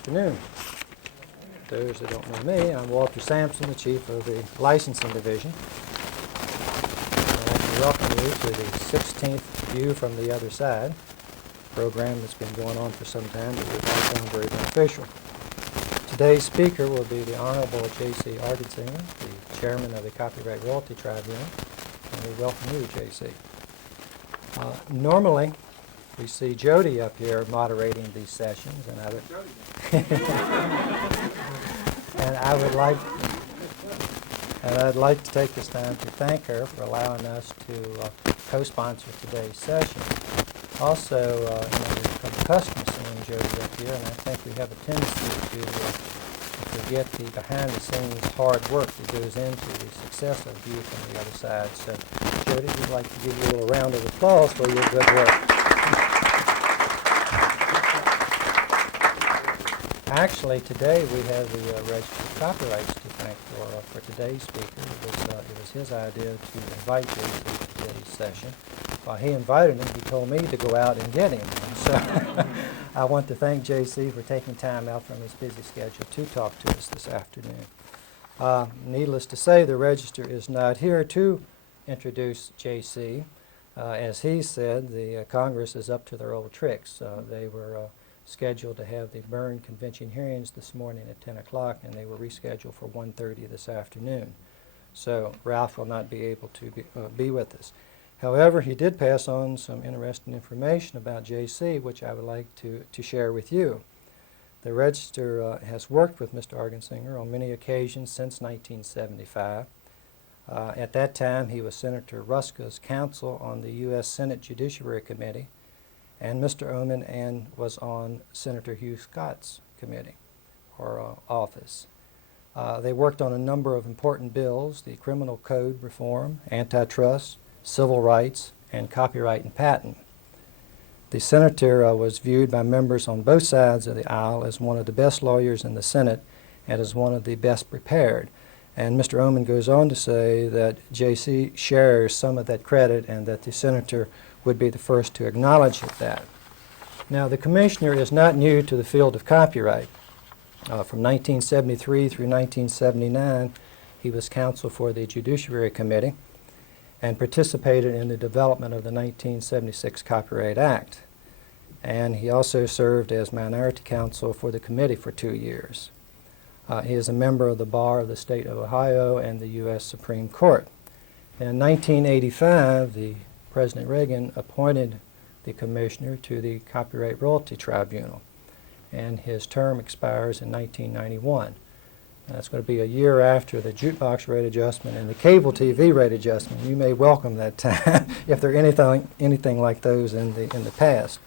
afternoon. Those that don't know me, I'm Walter Sampson, the Chief of the Licensing Division. I'd like to welcome you to the 16th View from the Other Side program that's been going on for some time that we've all found very beneficial. Today's speaker will be the Honorable J.C. Argetsinger, the Chairman of the Copyright Royalty Tribunal, and we welcome you, J.C. Normally, we see Jody up here moderating these sessions, and I'd like to take this time to thank her for allowing us to co-sponsor today's session. Also, we've become accustomed to seeing Jody up here, and I think we have a tendency to forget the behind-the-scenes hard work that goes into the success of View from the Other Side. So, Jody, we'd like to give you a little round of applause for your good work. Actually, today we have the Register of Copyrights to thank for today's speaker. It was his idea to invite J.C. to today's session. While he invited him, he told me to go out and get him. And so I want to thank J.C. for taking time out from his busy schedule to talk to us this afternoon. Needless to say, the Register is not here to introduce J.C. As he said, the Congress is up to their old tricks. They were scheduled to have the Berne Convention hearings this morning at 10 o'clock, and they were rescheduled for 1:30 this afternoon. So Ralph will not be able to be with us. However, he did pass on some interesting information about J.C., which I would like to share with you. The Register has worked with Mr. Argetsinger on many occasions since 1975. At that time, he was Senator Ruska's counsel on the U.S. Senate Judiciary Committee, and Mr. Oman and was on Senator Hugh Scott's committee or office. They worked on a number of important bills: the criminal code reform, antitrust, civil rights, and copyright and patent. The senator was viewed by members on both sides of the aisle as one of the best lawyers in the Senate and as one of the best prepared. And Mr. Oman goes on to say that J.C. shares some of that credit and that the senator would be the first to acknowledge that. Now, the commissioner is not new to the field of copyright. From 1973 through 1979, he was counsel for the Judiciary Committee and participated in the development of the 1976 Copyright Act. And he also served as minority counsel for the committee for 2 years. He is a member of the Bar of the State of Ohio and the U.S. Supreme Court. In 1985, President Reagan appointed the commissioner to the Copyright Royalty Tribunal, and his term expires in 1991. That's going to be a year after the jukebox rate adjustment and the cable TV rate adjustment. You may welcome that time if there are anything like those in the past.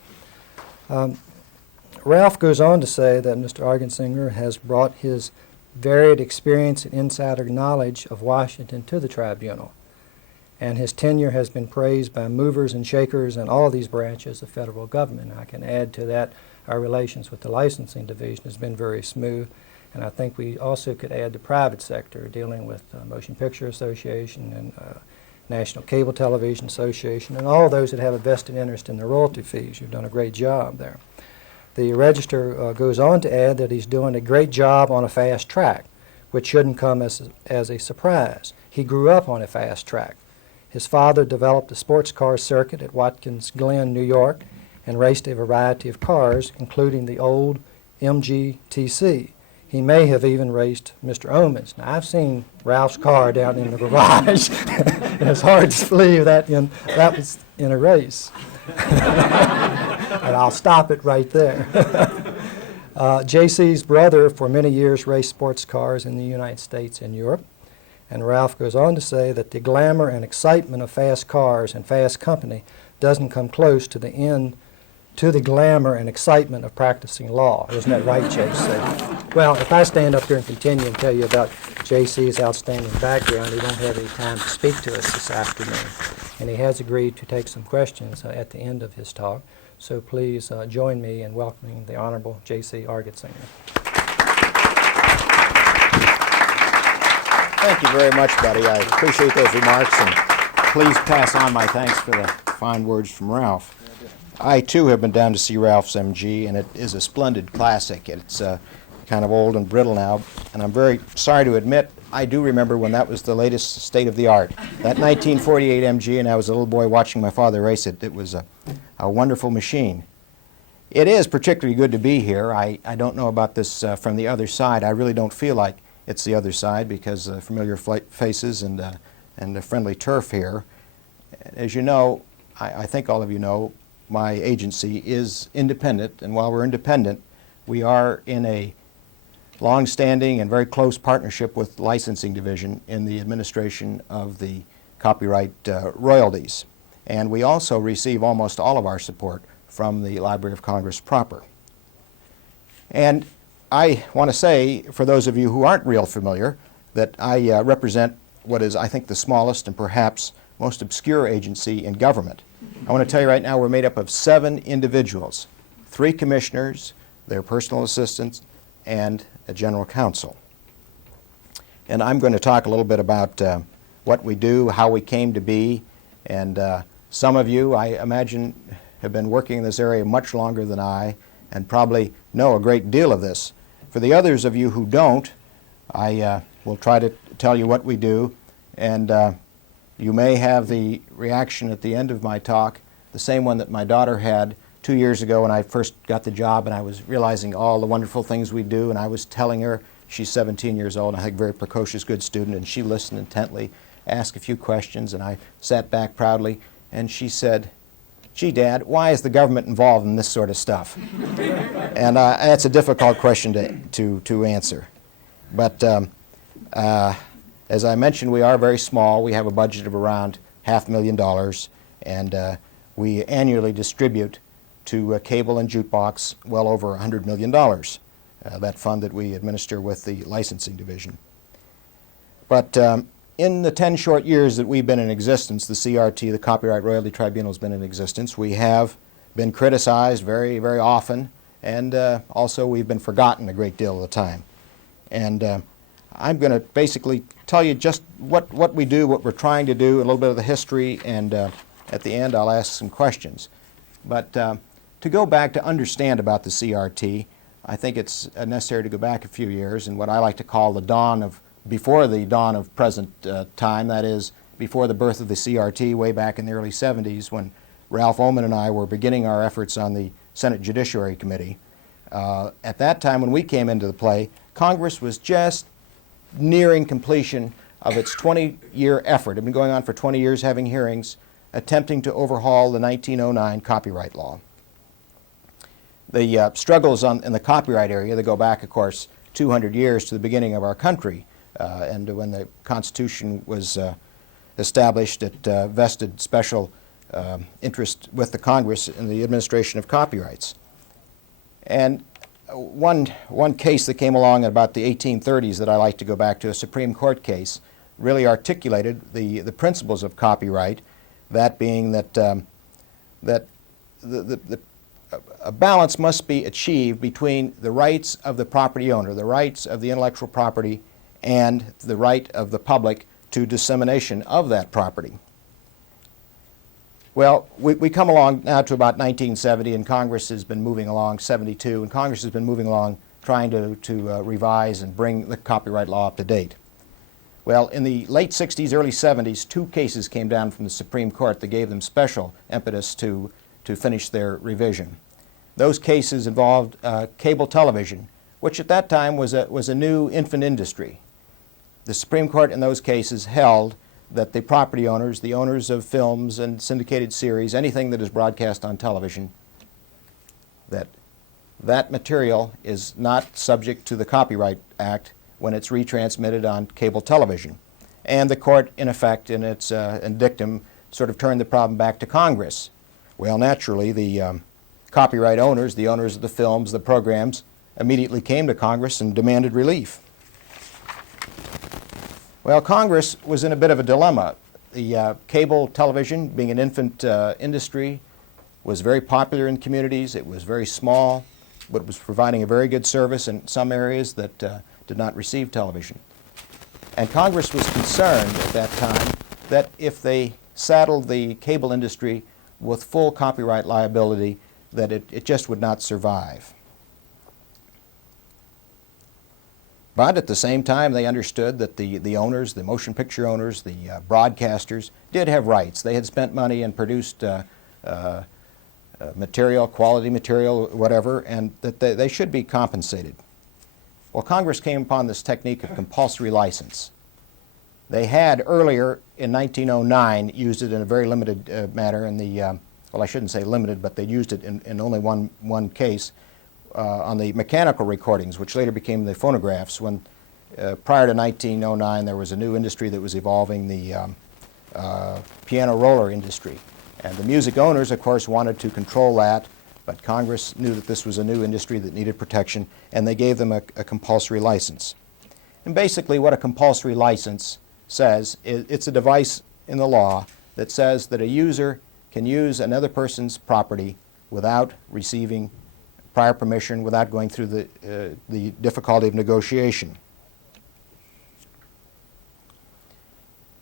Ralph goes on to say that Mr. Argetsinger has brought his varied experience and insider knowledge of Washington to the tribunal, and his tenure has been praised by movers and shakers in all these branches of federal government. I can add to that our relations with the licensing division has been very smooth, and I think we also could add the private sector, dealing with Motion Picture Association and National Cable Television Association, and all those that have a vested interest in the royalty fees. You've done a great job there. The Register goes on to add that he's doing a great job on a fast track, which shouldn't come as a surprise. He grew up on a fast track. His father developed a sports car circuit at Watkins Glen, New York, and raced a variety of cars, including the old MGTC. He may have even raced Mr. Oman's. Now, I've seen Ralph's car down in the garage, and it's hard to believe that was in a race. And I'll stop it right there. J.C.'s brother for many years raced sports cars in the United States and Europe. And Ralph goes on to say that the glamour and excitement of fast cars and fast company doesn't come close to the glamour and excitement of practicing law. Isn't that right, J.C.? Well, if I stand up here and continue and tell you about J.C.'s outstanding background, he won't have any time to speak to us this afternoon. And he has agreed to take some questions at the end of his talk. So please join me in welcoming the Honorable J.C. Argetsinger. Thank you very much, buddy. I appreciate those remarks, and please pass on my thanks for the fine words from Ralph. I too have been down to see Ralph's MG, and it is a splendid classic. It's kind of old and brittle now, and I'm very sorry to admit I do remember when that was the latest state of the art. That 1948 MG, and I was a little boy watching my father race it. It was a wonderful machine. It is particularly good to be here. I don't know about this from the other side. I really don't feel like it's the other side because familiar faces and the friendly turf here. As you know, I think all of you know, my agency is independent, and while we're independent, we are in a long-standing and very close partnership with the licensing division in the administration of the copyright royalties. And we also receive almost all of our support from the Library of Congress proper. And I want to say, for those of you who aren't real familiar, that I represent what is, I think, the smallest and perhaps most obscure agency in government. I want to tell you right now we're made up of 7 individuals, 3 commissioners, their personal assistants, and a general counsel. And I'm going to talk a little bit about what we do, how we came to be, and some of you, I imagine, have been working in this area much longer than I and probably know a great deal of this. For the others of you who don't, I will try to tell you what we do, and you may have the reaction at the end of my talk, the same one that my daughter had 2 years ago when I first got the job, and I was realizing all the wonderful things we do, and I was telling her, she's 17 years old, and I think a very precocious, good student, and she listened intently, asked a few questions, and I sat back proudly, and she said, "Gee, Dad, why is the government involved in this sort of stuff?" And that's a difficult question to answer. But as I mentioned, we are very small. We have a budget of around $500,000, and we annually distribute to cable and jukebox well over $100 million, that fund that we administer with the licensing division. But in the 10 short years that we've been in existence, the CRT, the Copyright Royalty Tribunal, has been in existence. We have been criticized very, very often, and also we've been forgotten a great deal of the time. And I'm going to basically tell you just what we do, what we're trying to do, a little bit of the history, and at the end I'll ask some questions. But to go back to understand about the CRT, I think it's necessary to go back a few years and what I like to call the dawn of, before the dawn of present time, that is, before the birth of the CRT way back in the early 70s when Ralph Oman and I were beginning our efforts on the Senate Judiciary Committee. At that time when we came into the play, Congress was just nearing completion of its 20-year effort. It had been going on for 20 years, having hearings, attempting to overhaul the 1909 copyright law. The struggles in the copyright area, they go back, of course, 200 years to the beginning of our country, and when the Constitution was established, it vested special interest with the Congress in the administration of copyrights. And one case that came along in about the 1830s that I like to go back to, a Supreme Court case, really articulated the principles of copyright, that being that a balance must be achieved between the rights of the property owner, the rights of the intellectual property, and the right of the public to dissemination of that property. Well, we come along now to about 1970, and Congress has been moving along, 72, and Congress has been moving along trying to revise and bring the copyright law up to date. Well, in the late 60s, early 70s, 2 cases came down from the Supreme Court that gave them special impetus to finish their revision. Those cases involved cable television, which at that time was a new infant industry. The Supreme Court in those cases held that the property owners, the owners of films and syndicated series, anything that is broadcast on television, that material is not subject to the Copyright Act when it's retransmitted on cable television. And the court, in effect, in its dictum, sort of turned the problem back to Congress. Well, naturally, the copyright owners, the owners of the films, the programs, immediately came to Congress and demanded relief. Well, Congress was in a bit of a dilemma. The cable television, being an infant industry, was very popular in communities. It was very small, but it was providing a very good service in some areas that did not receive television. And Congress was concerned at that time that if they saddled the cable industry with full copyright liability that it just would not survive. But at the same time, they understood that the owners, the motion picture owners, the broadcasters, did have rights. They had spent money and produced material, quality material, whatever, and that they should be compensated. Well, Congress came upon this technique of compulsory license. They had earlier, in 1909, used it in a very limited manner in the, well, I shouldn't say limited, but they used it in only one case, on the mechanical recordings, which later became the phonographs. When prior to 1909, there was a new industry that was evolving, the piano roller industry. And the music owners, of course, wanted to control that, but Congress knew that this was a new industry that needed protection, and they gave them a compulsory license. And basically what a compulsory license says is it's a device in the law that says that a user can use another person's property without receiving prior permission, without going through the difficulty of negotiation.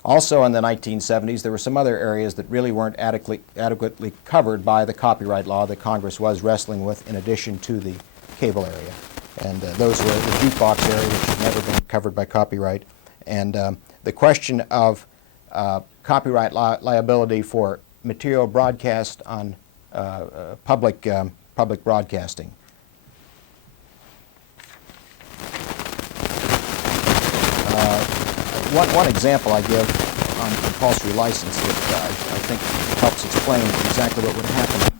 Also in the 1970s, there were some other areas that really weren't adequately covered by the copyright law that Congress was wrestling with in addition to the cable area. And those were the jukebox area, which had never been covered by copyright, and the question of copyright liability for material broadcast on public broadcasting. One example I give on compulsory license that I think helps explain exactly what would happen.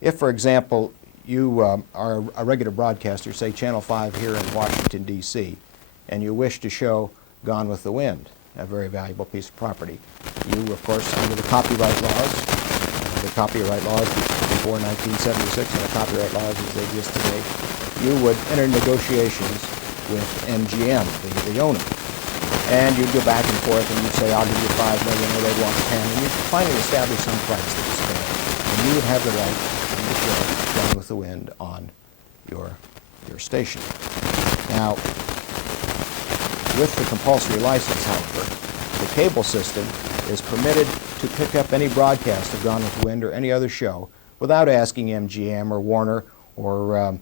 If, for example, you are a regular broadcaster, say Channel 5 here in Washington, D.C., and you wish to show Gone with the Wind, a very valuable piece of property, you, of course, under the copyright laws before 1976 and the copyright laws as they exist today, you would enter negotiations with MGM, the owner. And you'd go back and forth and you'd say, I'll give you $5 million, or they'd want 10, and you'd finally establish some price that was fair. And you would have the right to show Gone with the Wind on your station. Now, with the compulsory license, however, the cable system is permitted to pick up any broadcast of Gone with the Wind or any other show without asking MGM or Warner or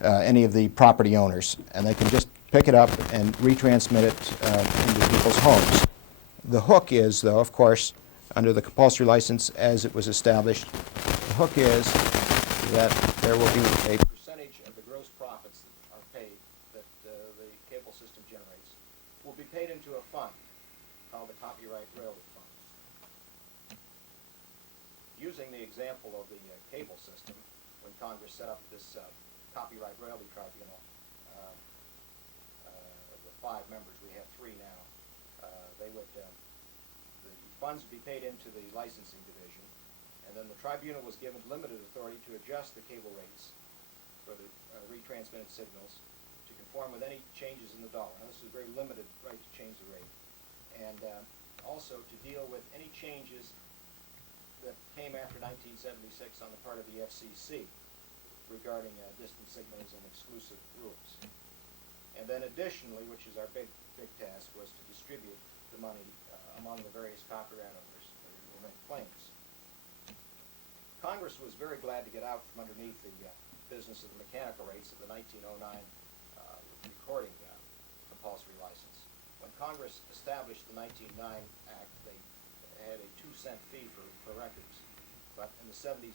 any of the property owners. And they can just pick it up and retransmit it into people's homes. The hook is, though, of course, under the compulsory license as it was established, the hook is that there will be a percentage of the gross profits that are paid, that the cable system generates, will be paid into a fund called the Copyright Royalty Fund. Using the example of the cable system, when Congress set up this Copyright Royalty Tribunal, with 5 members, we have 3 now, the funds would be paid into the licensing division, and then the tribunal was given limited authority to adjust the cable rates for the retransmitted signals to conform with any changes in the dollar. Now, this is a very limited right to change the rate, and also to deal with any changes that came after 1976 on the part of the FCC regarding distant signals and exclusive rules. And then additionally, which is our big task, was to distribute the money among the various copyright owners that will make claims. Congress was very glad to get out from underneath the business of the mechanical rates of the 1909 recording compulsory license. When Congress established the 1909 Act, they had a 2-cent fee for records. But in the 68,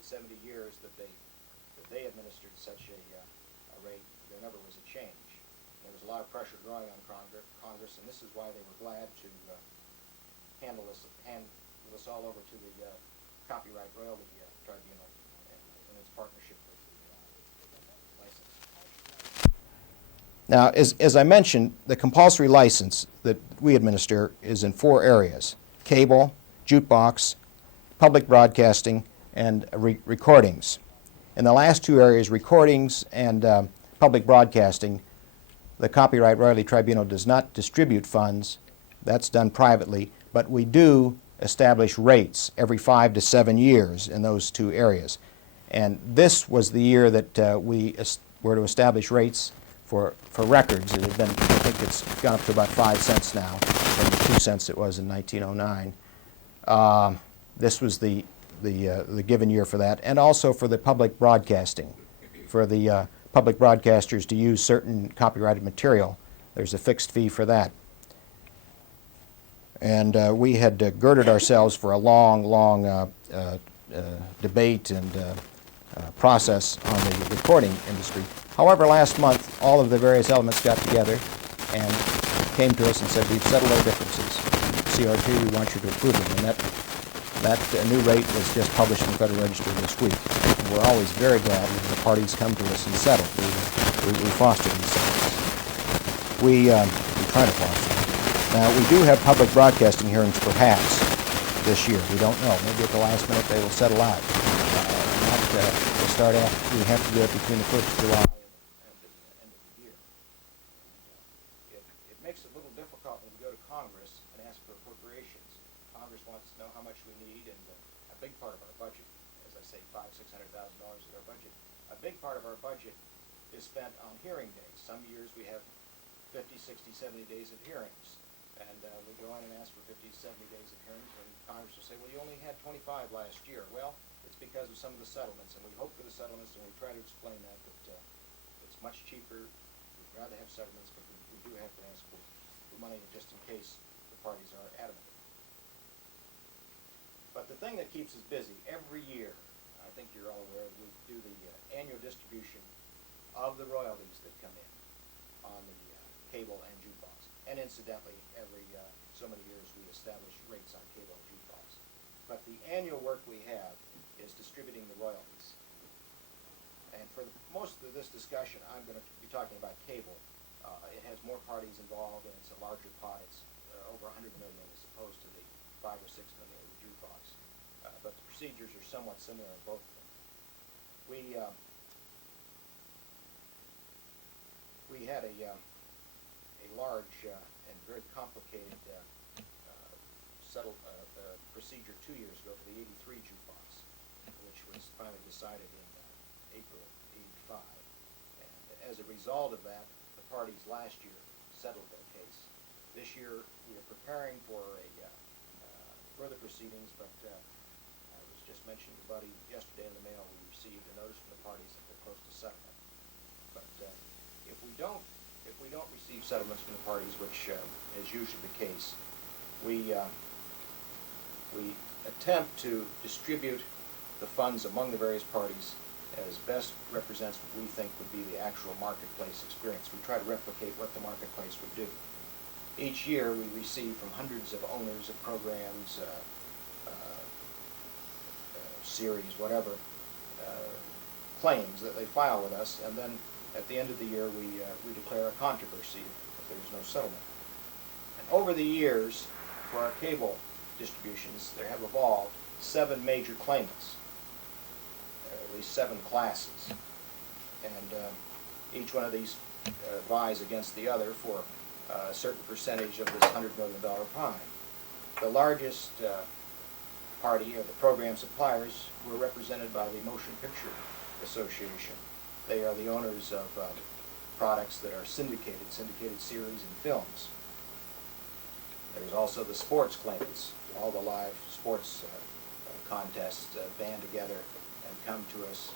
70 years that they administered such a rate, there never was a change. There was a lot of pressure growing on Congress, and this is why they were glad to hand this all over to the Copyright Royalty Tribunal in its partnership with the license. Now, as I mentioned, the compulsory license that we administer is in 4 areas: cable, jukebox, public broadcasting, and recordings. In the last 2 areas, recordings and public broadcasting, the Copyright Royalty Tribunal does not distribute funds. That's done privately, but we do establish rates every 5 to 7 years in those 2 areas. And this was the year that we were to establish rates for records. It had been, I think it's gone up to about 5 cents now from the 2 cents it was in 1909. This was the the given year for that, and also for the public broadcasting, for the public broadcasters to use certain copyrighted material. There's a fixed fee for that. And we had girded ourselves for a long debate and process on the recording industry. However, last month, all of the various elements got together and came to us and said, we've settled our differences. CRT, we want you to approve them. And that new rate was just published in the Federal Register this week. And we're always very glad when the parties come to us and settle. We foster these settlements. We try to foster them. Now, we do have public broadcasting hearings perhaps this year. We don't know. Maybe at the last minute they will settle out. We'll start out, we have to do it between the 1st of July and the end of the year. It makes it a little difficult when we go to Congress and ask for appropriations. Congress wants to know how much we need, and a big part of our budget, as I say, $500,000–600,000 is our budget. A big part of our budget is spent on hearing days. Some years we have 50, 60, 70 days of hearings. And we go in and ask for 50, 70 days of hearings, and Congress will say, well, you only had 25 last year. Well, it's because of some of the settlements, and we hope for the settlements, and we try to explain that it's much cheaper. We'd rather have settlements, but we do have to ask for money just in case the parties are adamant. But the thing that keeps us busy every year, I think you're all aware, we do the annual distribution of the royalties that come in on the cable and jukebox. And incidentally, every so many years we establish rates on cable and jukebox. But the annual work we have is distributing the royalties. And for most of this discussion, I'm going to be talking about cable. It has more parties involved, and it's a larger pot. It's over 100 million as opposed to the 5 or 6 million of the jukebox. But the procedures are somewhat similar in both of them. We had a large and very complicated procedure 2 years ago for the 83 jukebox, which was finally decided in April '85. And as a result of that, the parties last year settled their case. This year we are preparing for further proceedings, but I was just mentioning to Buddy yesterday in the mail we received a notice from the parties that they're close to settlement. But if we don't receive settlements from the parties, which is usually the case, we attempt to distribute the funds among the various parties as best represents what we think would be the actual marketplace experience. We try to replicate what the marketplace would do. Each year we receive from hundreds of owners of programs, series, whatever, claims that they file with us, and then at the end of the year we declare a controversy if there's no settlement. And over the years, for our cable distributions, there have evolved 7 major claimants, at least 7 classes, and each one of these vies against the other for a certain percentage of this $100 million pie. The largest party, or the program suppliers, were represented by the Motion Picture Association. They are the owners of products that are syndicated series and films. There's also the sports claimants. All the live sports contests band together and come to us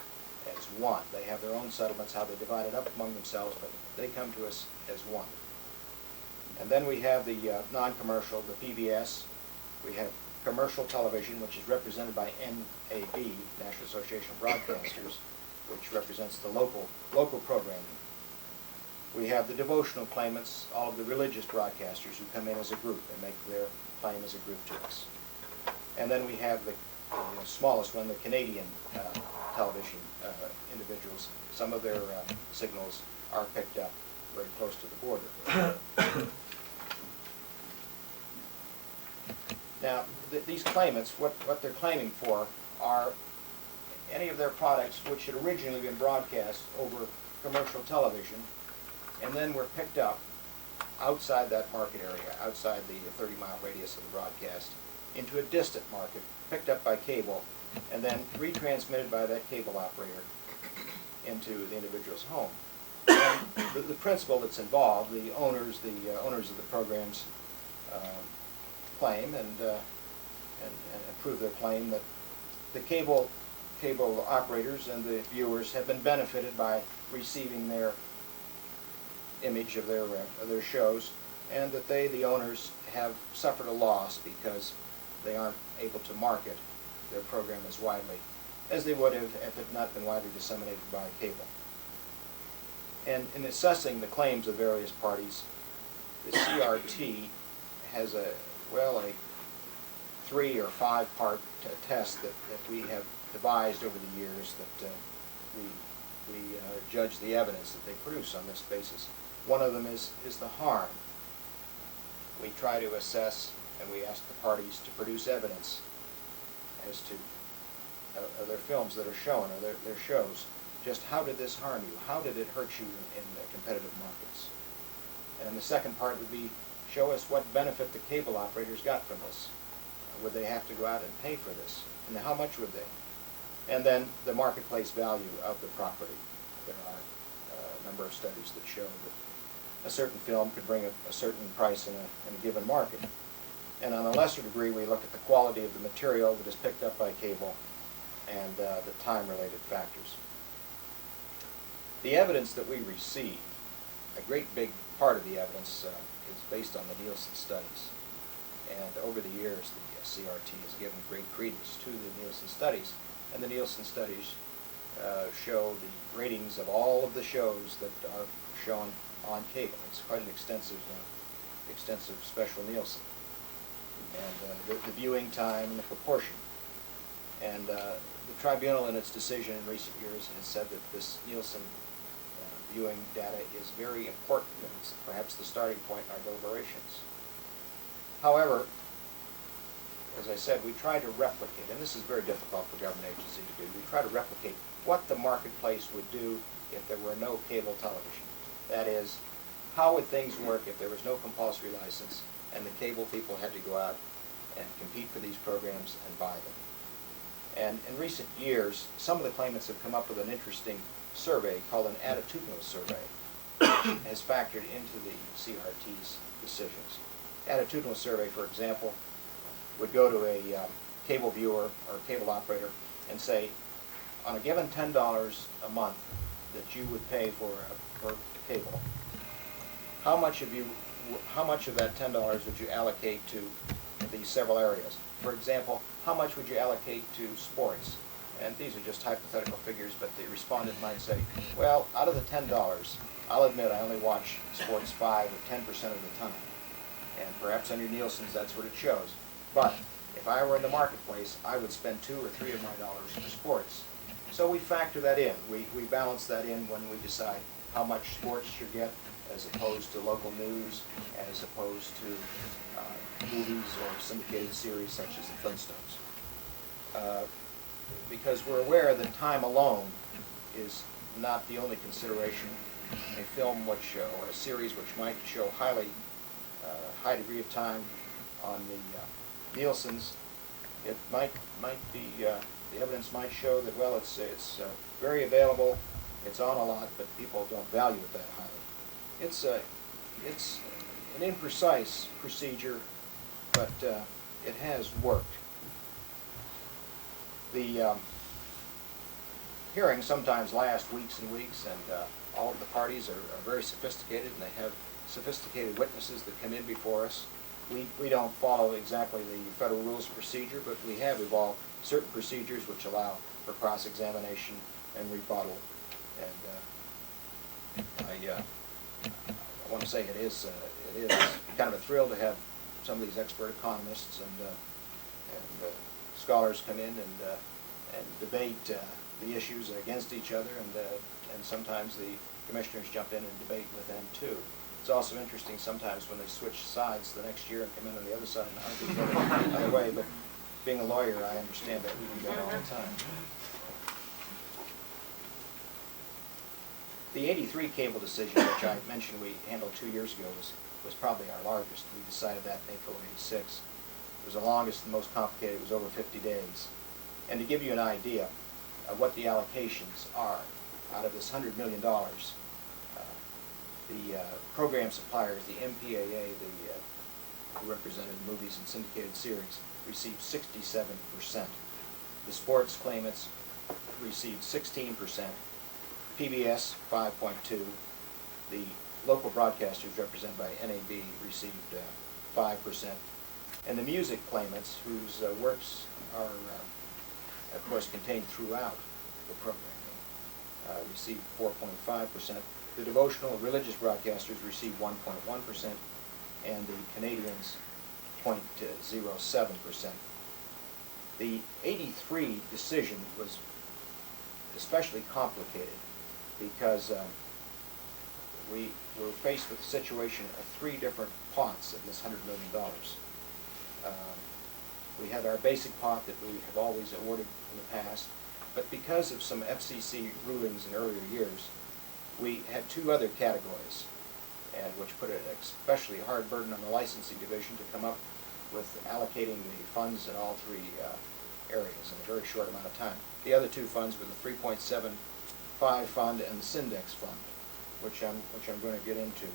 as one. They have their own settlements, how they divide it up among themselves, but they come to us as one. And then we have the non-commercial, the PBS. We have commercial television, which is represented by NAB, National Association of Broadcasters, which represents the local programming. We have the devotional claimants, all of the religious broadcasters who come in as a group and make their claim as a group to us. And then we have the smallest one, the Canadian television individuals. Some of their signals are picked up very close to the border. Now, these claimants, what they're claiming for are any of their products which had originally been broadcast over commercial television and then were picked up outside that market area, outside the 30-mile radius of the broadcast, into a distant market, picked up by cable, and then retransmitted by that cable operator into the individual's home. And the principle that's involved, the owners of the programs claim and prove their claim that the cable operators and the viewers have been benefited by receiving their image of their shows, and that they, the owners, have suffered a loss because they aren't able to market their program as widely as they would have if it had not been widely disseminated by cable. And in assessing the claims of various parties, the CRT has a 3 or 5 part test that we have devised over the years that we judge the evidence that they produce on this basis. One of them is the harm. We try to assess, and we ask the parties to produce evidence as to their films that are shown, or their shows. Just how did this harm you? How did it hurt you in competitive markets? And the second part would be, show us what benefit the cable operators got from this. Would they have to go out and pay for this? And how much would they? And then the marketplace value of the property. There are a number of studies that show that a certain film could bring a certain price in a given market. And on a lesser degree, we look at the quality of the material that is picked up by cable and the time-related factors. The evidence that we receive, a great big part of the evidence is based on the Nielsen studies. And over the years, the CRT has given great credence to the Nielsen studies. And the Nielsen studies show the ratings of all of the shows that are shown on cable. It's quite an extensive special Nielsen. And the viewing time and the proportion. And the tribunal in its decision in recent years has said that this Nielsen viewing data is very important, and it's perhaps the starting point in our deliberations. However, as I said, we try to replicate, and this is very difficult for government agencies to do, we try to replicate what the marketplace would do if there were no cable television. That is, how would things work if there was no compulsory license and the cable people had to go out and compete for these programs and buy them. And in recent years, some of the claimants have come up with an interesting survey called an attitudinal survey, which has factored into the CRT's decisions. Attitudinal survey, for example, would go to a cable viewer or a cable operator and say, on a given $10 a month that you would pay for cable, how much of that $10 would you allocate to these several areas? For example, how much would you allocate to sports? And these are just hypothetical figures, but the respondent might say, well, out of the $10, I'll admit I only watch sports 5 or 10% of the time. And perhaps on your Nielsen's that's what it shows. But if I were in the marketplace, I would spend 2 or 3 of my dollars for sports. So we factor that in. We balance that in when we decide how much sports you get as opposed to local news, as opposed to movies or syndicated series such as the Flintstones. Because we're aware that time alone is not the only consideration. A film which, or a series which might show high degree of time on the Nielsen's, it might be, the evidence might show that, well, it's very available, it's on a lot, but people don't value it that highly. It's an imprecise procedure, but it has worked. The hearings sometimes last weeks and weeks, and all of the parties are very sophisticated, and they have sophisticated witnesses that come in before us. We don't follow exactly the federal rules of procedure, but we have evolved certain procedures which allow for cross-examination and rebuttal. And I want to say it is kind of a thrill to have some of these expert economists and scholars come in and debate the issues against each other, and sometimes the commissioners jump in and debate with them too. It's also interesting sometimes when they switch sides the next year and come in on the other side and argue the other way, but being a lawyer, I understand that we do that all the time. The 83 cable decision, which I mentioned we handled 2 years ago, was probably our largest. We decided that in April of '86. It was the longest and most complicated. It was over 50 days. And to give you an idea of what the allocations are out of this $100 million, the program suppliers, the MPAA, who represented movies and syndicated series, received 67%. The sports claimants received 16%, PBS 5.2%, the local broadcasters represented by NAB received 5%, and the music claimants, whose works are, of course, contained throughout the programming, received 4.5%. The devotional and religious broadcasters received 1.1%, and the Canadians 0.07%. The 83 decision was especially complicated because we were faced with the situation of 3 different pots of this $100 million. We had our basic pot that we have always awarded in the past, but because of some FCC rulings in earlier years, we had 2 other categories, and which put an especially hard burden on the licensing division to come up with allocating the funds in all 3 areas in a very short amount of time. The other 2 funds were the 3.75 fund and the Syndex fund, which I'm going to get into.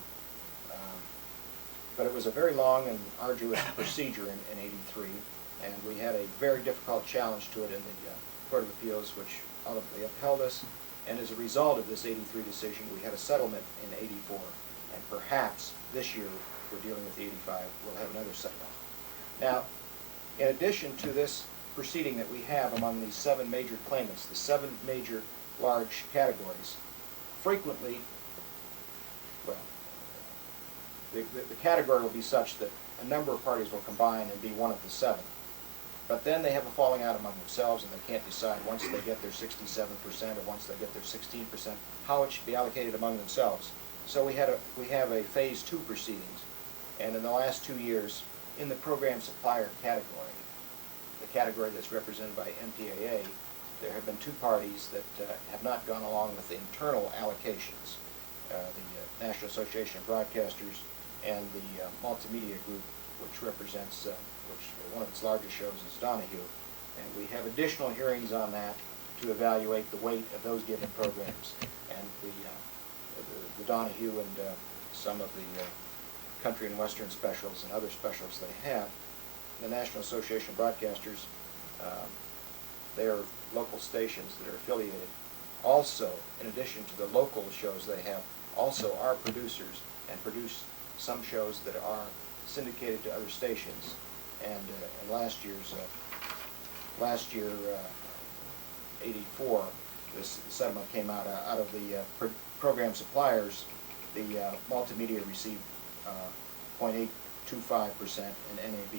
But it was a very long and arduous procedure in '83, and we had a very difficult challenge to it in the Court of Appeals, which ultimately upheld us. And as a result of this '83 decision, we had a settlement in '84, and perhaps this year, we're dealing with the '85, we'll have another settlement. Now, in addition to this proceeding that we have among these 7 major claimants, the 7 major large categories, frequently, well, the category will be such that a number of parties will combine and be one of the 7. But then they have a falling out among themselves, and they can't decide once they get their 67% or once they get their 16% how it should be allocated among themselves. So we have a phase 2 proceedings, and in the last 2 years, in the program supplier category, the category that's represented by MPAA, there have been 2 parties that have not gone along with the internal allocations, the National Association of Broadcasters and the Multimedia Group, which represents, one of its largest shows is Donahue. And we have additional hearings on that to evaluate the weight of those given programs. And the Donahue and some of the country and western specials and other specials they have. The National Association of Broadcasters, they are local stations that are affiliated. Also, in addition to the local shows they have, also are producers and produce some shows that are syndicated to other stations. And in last year, '84, this settlement came out of the program suppliers. The multimedia received 0.825% and NAB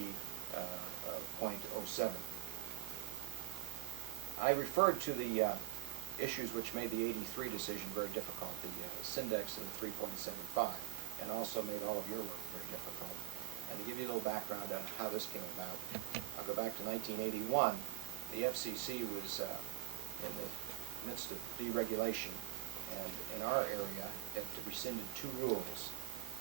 0.07. I referred to the issues which made the '83 decision very difficult, the Syndex and the 3.75, and also made all of your work very difficult. And to give you a little background on how this came about, I'll go back to 1981. The FCC was in the midst of deregulation, and in our area, it rescinded 2 rules.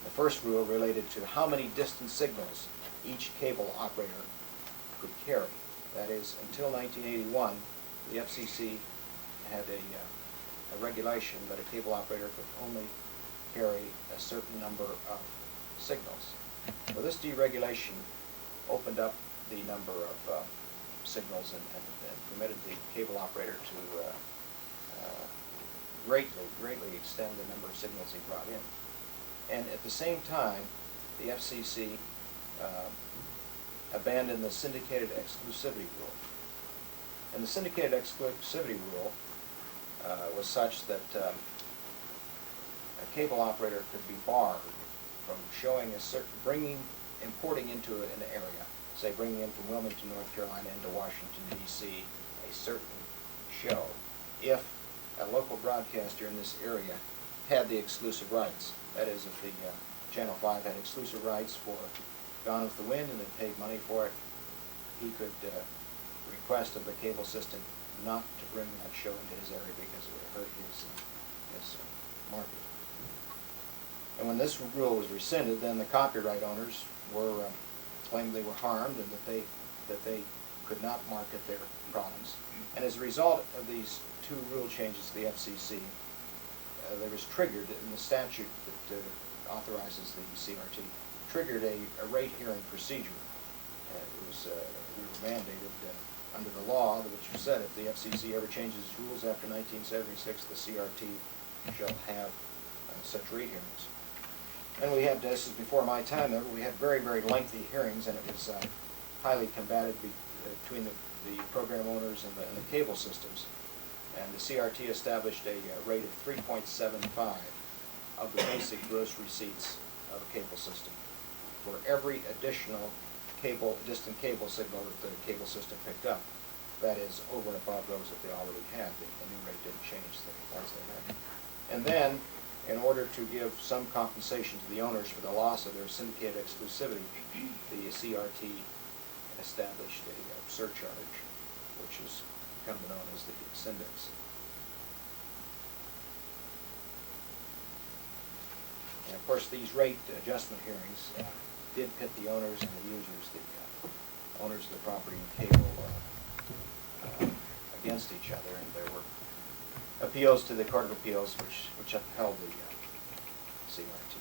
The first rule related to how many distant signals each cable operator could carry. That is, until 1981, the FCC had a regulation that a cable operator could only carry a certain number of signals. Well, this deregulation opened up the number of signals and permitted the cable operator to greatly extend the number of signals he brought in. And at the same time, the FCC abandoned the syndicated exclusivity rule. And the syndicated exclusivity rule was such that a cable operator could be barred from showing a certain, importing into an area, say bringing in from Wilmington, North Carolina into Washington, D.C., a certain show, if a local broadcaster in this area had the exclusive rights. That is, if the Channel 5 had exclusive rights for Gone with the Wind and had paid money for it, he could request of the cable system not to bring that show into his area because it would hurt his market. And when this rule was rescinded, then the copyright owners were claimed they were harmed and that they could not market their products. And as a result of these 2 rule changes to the FCC, there was triggered in the statute that authorizes the CRT, triggered a rate hearing procedure. We were mandated under the law, which you said, if the FCC ever changes its rules after 1976, the CRT shall have such rate hearings. And we had, this is before my time, though, we had very, very lengthy hearings, and it was highly combated between the program owners and the cable systems. And the CRT established a rate of 3.75 of the basic gross receipts of a cable system for every additional distant cable signal that the cable system picked up. That is over and above those that they already had. The new rate didn't change the ones they had. And then, in order to give some compensation to the owners for the loss of their syndicated exclusivity, the CRT established a surcharge, which is become known as the Syndex. And of course, these rate adjustment hearings did pit the owners and the users, the owners of the property and cable, against each other, and there were appeals to the Court of Appeals, which upheld the CRT.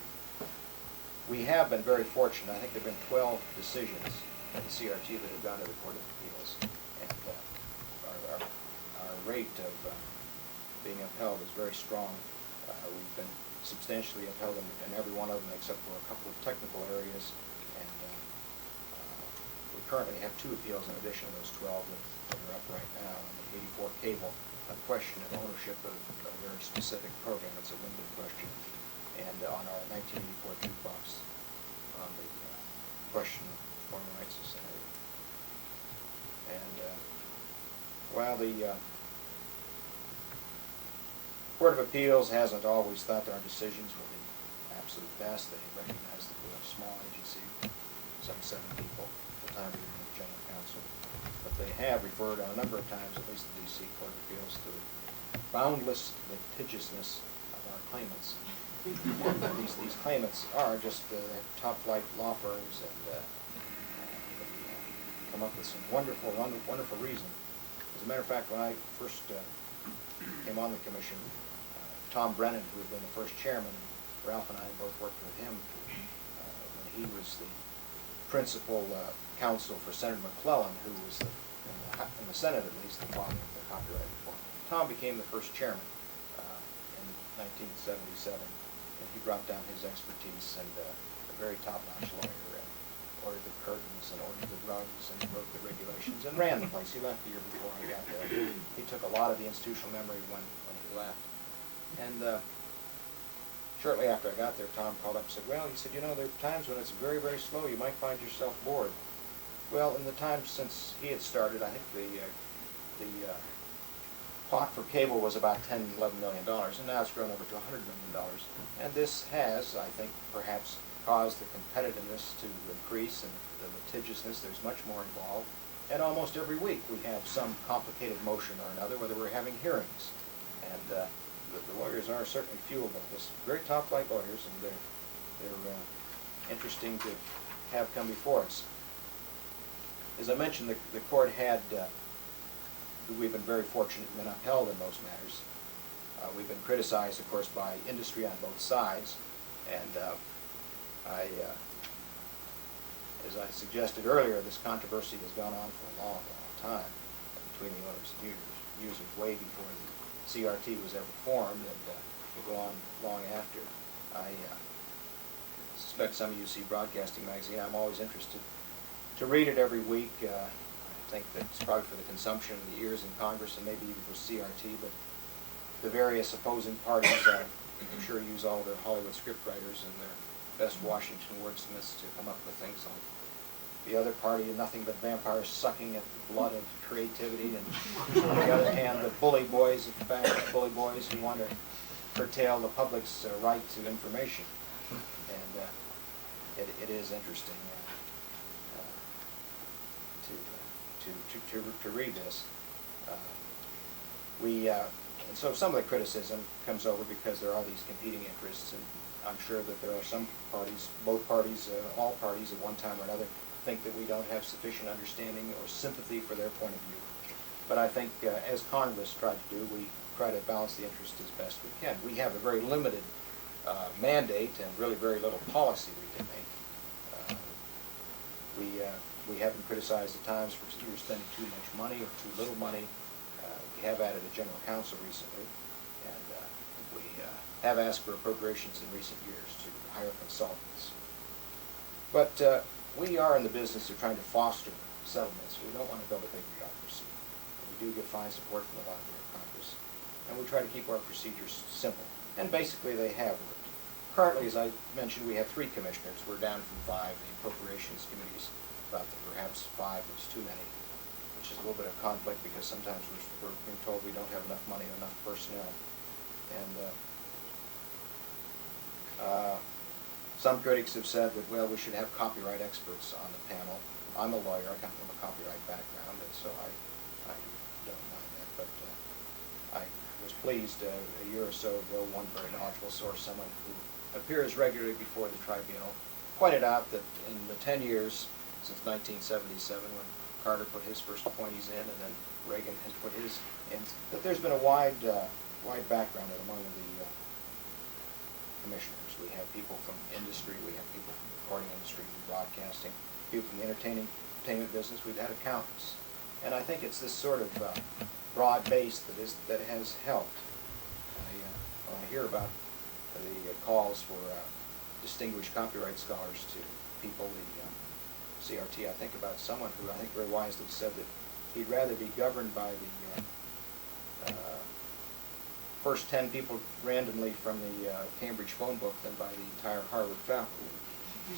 We have been very fortunate. I think there have been 12 decisions at the CRT that have gone to the Court of Appeals, and our rate of being upheld is very strong. We've been substantially upheld in every one of them except for a couple of technical areas, and we currently have 2 appeals in addition to those 12 that are up right now on the 84 cable, a question of ownership of a very specific program. It's a limited question, and on our 1984 jukebox on the question of Performing Rights Society. And while the Court of Appeals hasn't always thought our decisions were the absolute best. They recognize that we're a small agency, 7 people at the time we were in the General Counsel. But they have referred on a number of times, at least the D.C. Court of Appeals, to the boundless litigiousness of our claimants. These claimants are just top-flight law firms, and they come up with some wonderful reason. As a matter of fact, when I first came on the commission, Tom Brennan, who had been the first chairman, Ralph and I both worked with him when he was the principal counsel for Senator McClellan, who was, in the Senate at least, the father of the copyright reform. Tom became the first chairman in 1977, and he brought down his expertise and a very top-notch lawyer, and ordered the curtains and ordered the rugs and wrote the regulations and ran the place. He left the year before I got there. He took a lot of the institutional memory when he left. And shortly after I got there, Tom called up and said, well, he said, you know, there are times when it's very, very slow. You might find yourself bored. Well, in the time since he had started, I think the pot for cable was about $10, $11 million, and now it's grown over to $100 million. And this has, I think, perhaps caused the competitiveness to increase and the litigiousness. There's much more involved. And almost every week we have some complicated motion or another, whether we're having hearings. And the lawyers are certainly fueled by this. Very top-flight lawyers, and they're interesting to have come before us. As I mentioned, the court had, we've been very fortunate and been upheld in most matters. We've been criticized, of course, by industry on both sides, and as I suggested earlier, this controversy has gone on for a long, long time between the owners and users way before the CRT was ever formed, and will go on long after. I suspect some of you see Broadcasting Magazine. I'm always interested to read it every week. I think that it's probably for the consumption of the ears in Congress and maybe even for CRT, but the various opposing parties, I'm sure, use all of their Hollywood scriptwriters and their best Washington wordsmiths to come up with things like the other party, nothing but vampires sucking at the blood of creativity, and on the other hand, the bully boys, in fact, bully boys who want to curtail the public's right to information. And it is interesting to read this. And so some of the criticism comes over because there are these competing interests, and I'm sure that there are some parties, both parties, all parties at one time or another, think that we don't have sufficient understanding or sympathy for their point of view. But I think, as Congress tried to do, we try to balance the interest as best we can. We have a very limited mandate and really very little policy we can make. We We have been criticized at times for either spending too much money or too little money. We have added a general counsel recently, and we have asked for appropriations in recent years to hire consultants. But we are in the business of trying to foster settlements. We don't want to build a big bureaucracy. We do get fine support from the Library of Congress, and we try to keep our procedures simple. And basically they have worked. Currently, as I mentioned, we have 3 commissioners. We're down from 5. The appropriations committees thought that perhaps 5 was too many, which is a little bit of conflict because sometimes we're being told we don't have enough money or enough personnel. And some critics have said that, well, we should have copyright experts on the panel. I'm a lawyer. I come from a copyright background, and so I don't mind that. But I was pleased a year or so ago, one very knowledgeable source, someone who appears regularly before the tribunal, pointed out that in the 10 years since 1977, when Carter put his first appointees in and then Reagan has put his in, that there's been a wide background among the commissioners. We have people from industry, we have people from the recording industry, from broadcasting, people from the entertainment business. We've had accountants, and I think it's this sort of broad base that has helped. When I hear about the calls for distinguished copyright scholars to people, the CRT, I think about someone who I think very wisely said that he'd rather be governed by the first 10 people randomly from the Cambridge phone book than by the entire Harvard faculty.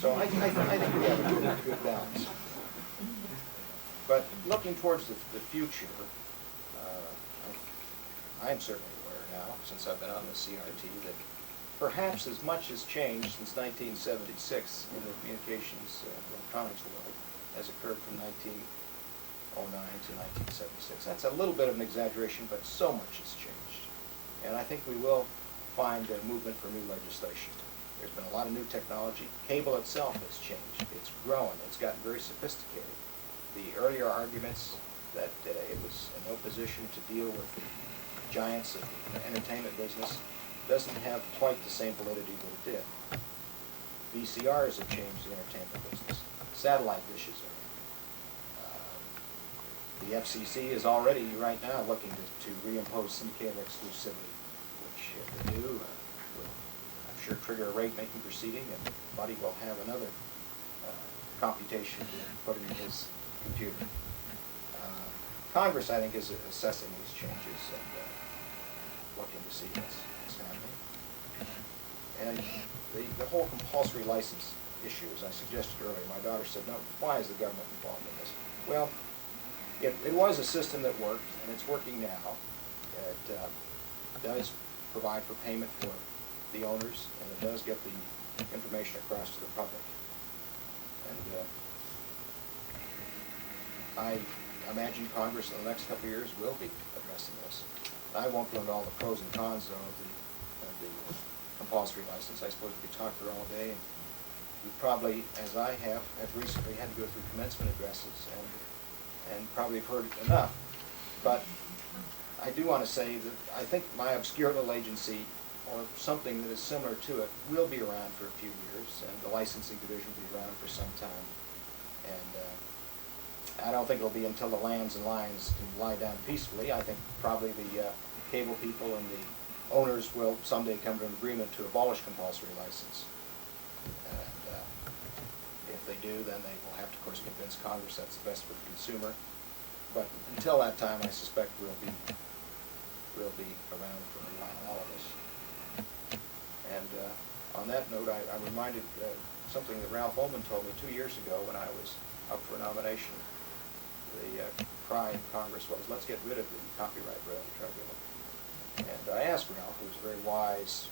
So I think we have a good balance. But looking towards the future, I'm certainly aware now, since I've been on the CRT, that perhaps as much has changed since 1976 in the communications electronics world as occurred from 1909 to 1976. That's a little bit of an exaggeration, but so much has changed. And I think we will find a movement for new legislation. There's been a lot of new technology. Cable itself has changed. It's grown. It's gotten very sophisticated. The earlier arguments that it was in no position to deal with the giants of the entertainment business doesn't have quite the same validity that it did. VCRs have changed the entertainment business. Satellite dishes are in. The FCC is already right now looking to reimpose syndicated exclusivity, which if they do, will, I'm sure, trigger a rate-making proceeding, and Buddy will have another computation to put in his computer. Congress, I think, is assessing these changes and looking to see what's happening. And the whole compulsory license issue, as I suggested earlier, my daughter said, no, why is the government involved in this? Well, it was a system that worked, and it's working now. It does provide for payment for the owners, and it does get the information across to the public. And I imagine Congress in the next couple of years will be addressing this. I won't go into all the pros and cons, though, of the compulsory license. I suppose we could talk there all day. And you probably, as I have recently had to go through commencement addresses and probably have heard enough. But I do want to say that I think my obscure little agency, or something that is similar to it, will be around for a few years, and the licensing division will be around for some time. And I don't think it'll be until the lands and lions can lie down peacefully. I think probably the cable people and the owners will someday come to an agreement to abolish compulsory license. And if they do, then they will have to, of course, convince Congress that's the best for the consumer. But until that time, I suspect we'll be around for a while, all of us. And on that note, I'm reminded something that Ralph Ullman told me 2 years ago when I was up for nomination. The cry in Congress was, let's get rid of the Copyright Royalty Tribunal. And I asked Ralph, who was a very wise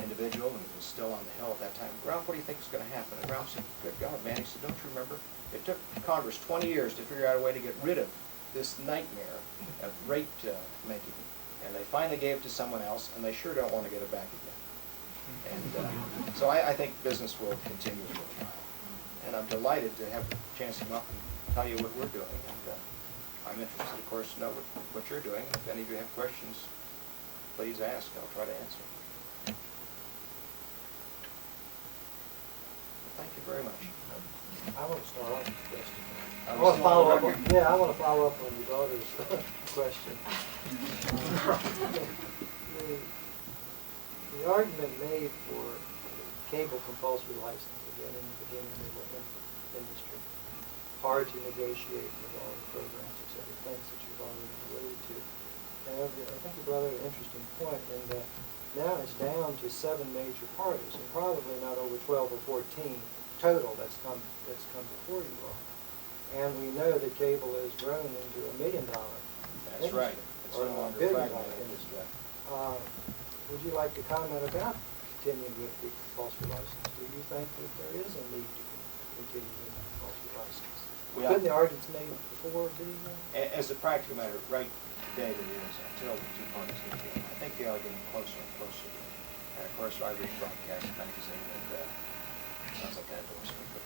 individual and was still on the Hill at that time, Ralph, what do you think is going to happen? And Ralph said, good God, man, he said, don't you remember? It took Congress 20 years to figure out a way to get rid of this nightmare of rate making. And they finally gave it to someone else, and they sure don't want to get it back again. And so I think business will continue for a while. And I'm delighted to have the chance to come up and tell you what we're doing. And I'm interested, of course, to know what you're doing. If any of you have questions, please ask. I'll try to answer. Thank you very much. I want to start off with a question. I Are we want to still on follow the up. record? Yeah, I want to follow up on your daughter's question. The argument made for cable compulsory license, again, in the beginning of the industry, hard to negotiate with all the programs, et cetera, things that you've already alluded to. And I think you brought up an interesting point in that now it's down to 7 major parties, and probably not over 12 or 14 total that's come before you all. And we know that cable has grown into $1 million That's right. It's or no a longer $1 billion fragmented. industry. Would you like to comment about continuing with the compulsory license? Do you think that there is a need to continue with the compulsory license? Well, Couldn't the arguments made before be? as a practical matter, right today there is, until the two parties get together. I think they are getting closer and closer. And of course, I read Broadcast Magazine, and sounds like an endorsement, but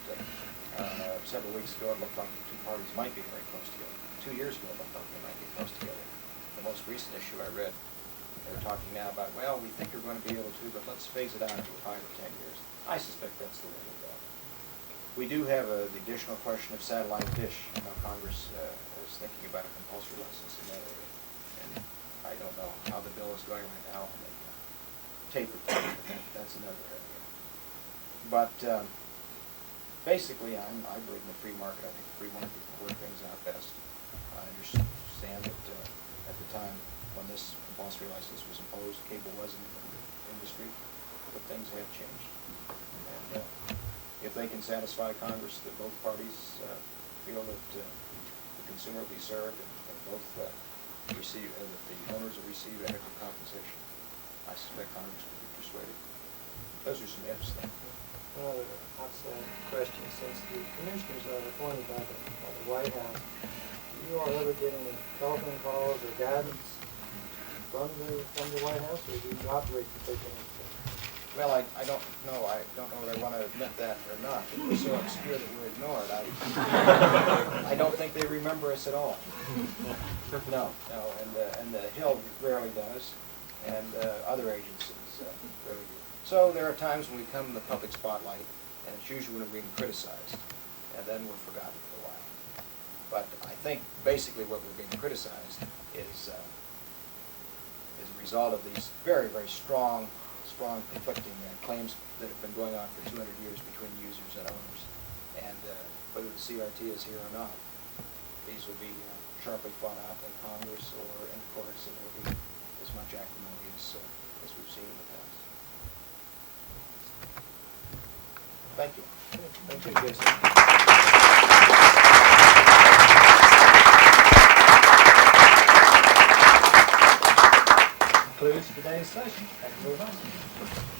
several weeks ago it looked like the two parties might be very close together. 2 years ago it looked like they might be close together. The most recent issue I read, they're talking now about, well, we think we're going to be able to, but let's phase it out into 5 or 10 years. I suspect that's the way to go. We do have the additional question of satellite dish. I know Congress is thinking about a compulsory license in that area. And I don't know how the bill is going right now on the taper part, but that's another area. But basically, I believe in the free market. I think the free market can work things out best. I understand that at the time when this compulsory license was imposed, cable was in the industry, but things have changed. And if they can satisfy Congress that both parties feel that the consumer will be served and both receive, that the owners will receive adequate compensation, I suspect Congress will be persuaded. Those are some ifs, though. Another outside question, since the commissioners are appointed by the White House, do you all ever get any telephone calls or guidance from the White House, or do you operate the taking? Well, I don't know. I don't know whether I want to admit that or not. It was so obscure that we're ignored. I don't think they remember us at all. No, and the Hill rarely does, and other agencies rarely do. So there are times when we come in the public spotlight, and it's usually when we're being criticized, and then we're forgotten for a while. But I think basically what we're being criticized is a result of these very, very strong conflicting claims that have been going on for 200 years between users and owners. And whether the CRT is here or not, these will be sharply fought out in Congress or in courts, and there will be as much acrimony as we've seen in the past. Thank you. Thank you, Jason. Concludes today's session. Thank you very much.